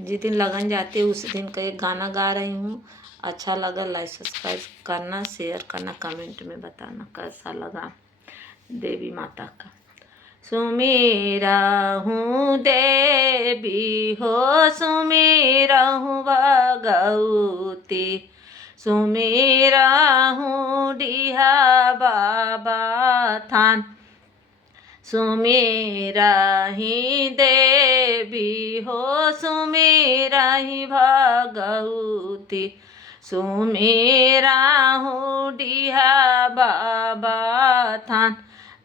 जिस दिन लगन जाती है उस दिन का एक गाना गा रही हूँ। अच्छा लगा लाइक सब्सक्राइब करना, शेयर करना, कमेंट में बताना कैसा लगा। देवी माता का सुमेरा हूँ देवी हो, सुमेरा हूँ भगवती, सुमेरा हूँ डिहा बाबा थान, सुमेरा ही देवी हो, सुमेरा ही भगवती, सुमेरा हूँ डिहा बाबा थान,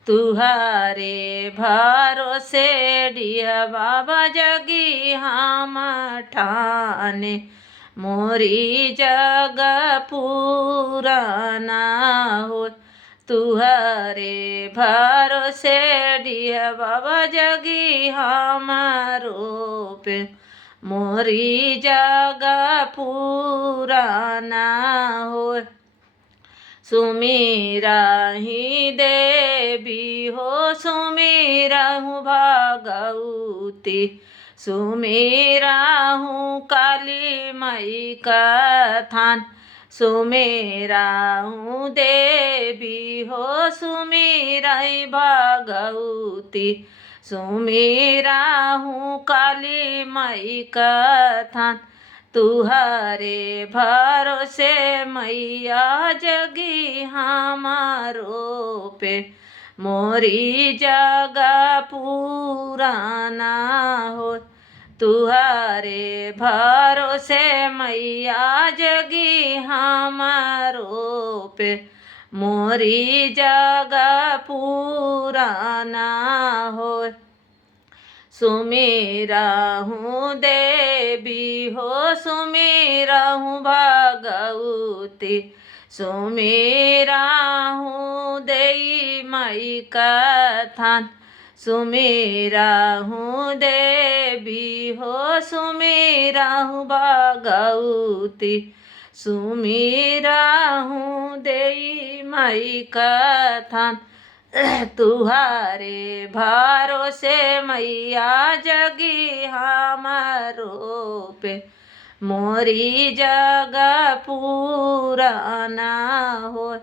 तुहारे भरोसे डिहा बाबा जगी हम ठाने, मोरी जग पुराना हो, तुहरे भरोसे डिहा बाबा जगी हमारो पे, मोरी जगह पुराना हो, सुमेरा ही देवी हो, सुमेरा हूँ भगवती, सुमेरा हूँ काली माई का थान, सुमेरा हूँ देवी हो, सुमेरा ही भगवती, सुमेरा हूँ काली माई का थान, तुहरे भरोसे मैया जगी हमारो पे, मोरी जगह पुराना हो, तुहरे भरोसे मैया जगी हमारो पे, मोरी जगह पुराना हो, सुमेरा हूँ देवी हो, सुमेरा हूँ भगवती, सुमेरा हूँ देई माई का थान, सुमेरा हूँ देवी हो, सुमेरा हूँ भगवती, सुमेरा हूँ देई माई का थान, तुहारे भरोसे मैया जगी हमारो पे, मोरी जगह पुराना हो,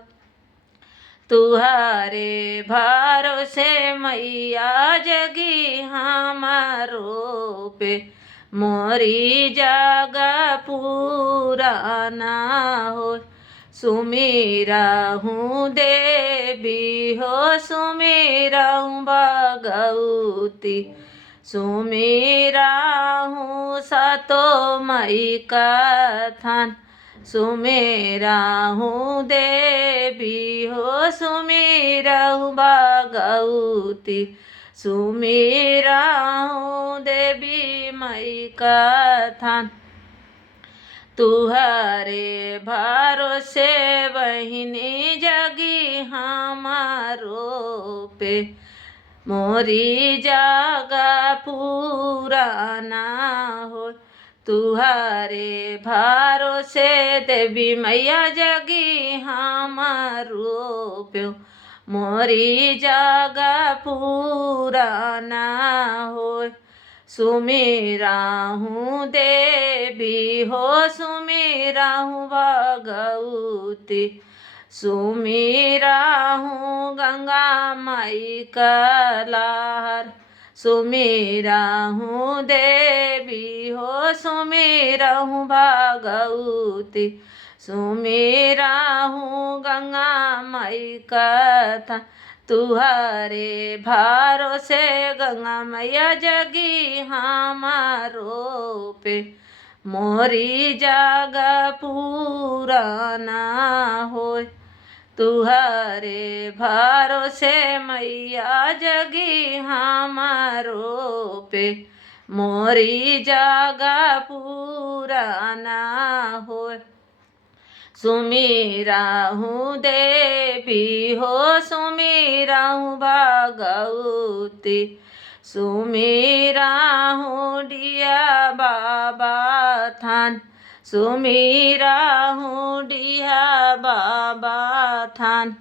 तुहारे भरोसे मैया जगी हमारो पे, मोरी जगह पुराना हो, सुमेरा हूँ देवी हो, सुमेरा हूँ भगवती, सुमेरा हूँ सातो माई का थान, सुमेरा हूँ देवी हो, सुमेरा हूँ भगवती, सुमेरा हूँ देवी माई का थान, तुहरे भरोसे बहिनी जगी हमारो पे, मोरी जगह पुराना हो, तुहरे भरोसे देवी मैया जगी हमारो पे, मोरी जगह पुराना हो, सुमेरा हूँ देवी हो, सुमेरा हूँ भगवती, सुमेरा हूँ गंगा माई का लहर, सुमेरा हूँ देवी हो, सुमेरा हूँ भगवती, सुमेरा हूँ गंगा माई का था, तुहरे भरोसे गंगा मैया जगी हमारो पे, मोरी जगह पुराना हो, तुहरे भरोसे मैया जगी हमारो पे, मोरी जगह पुराना हो, सुमेरा हूँ देवी हो, सुमेरा हूँ भगवती, सुमेरा हूँ डिहा बाबा थान, सुमेरा हूँ डिहा बाबा थान।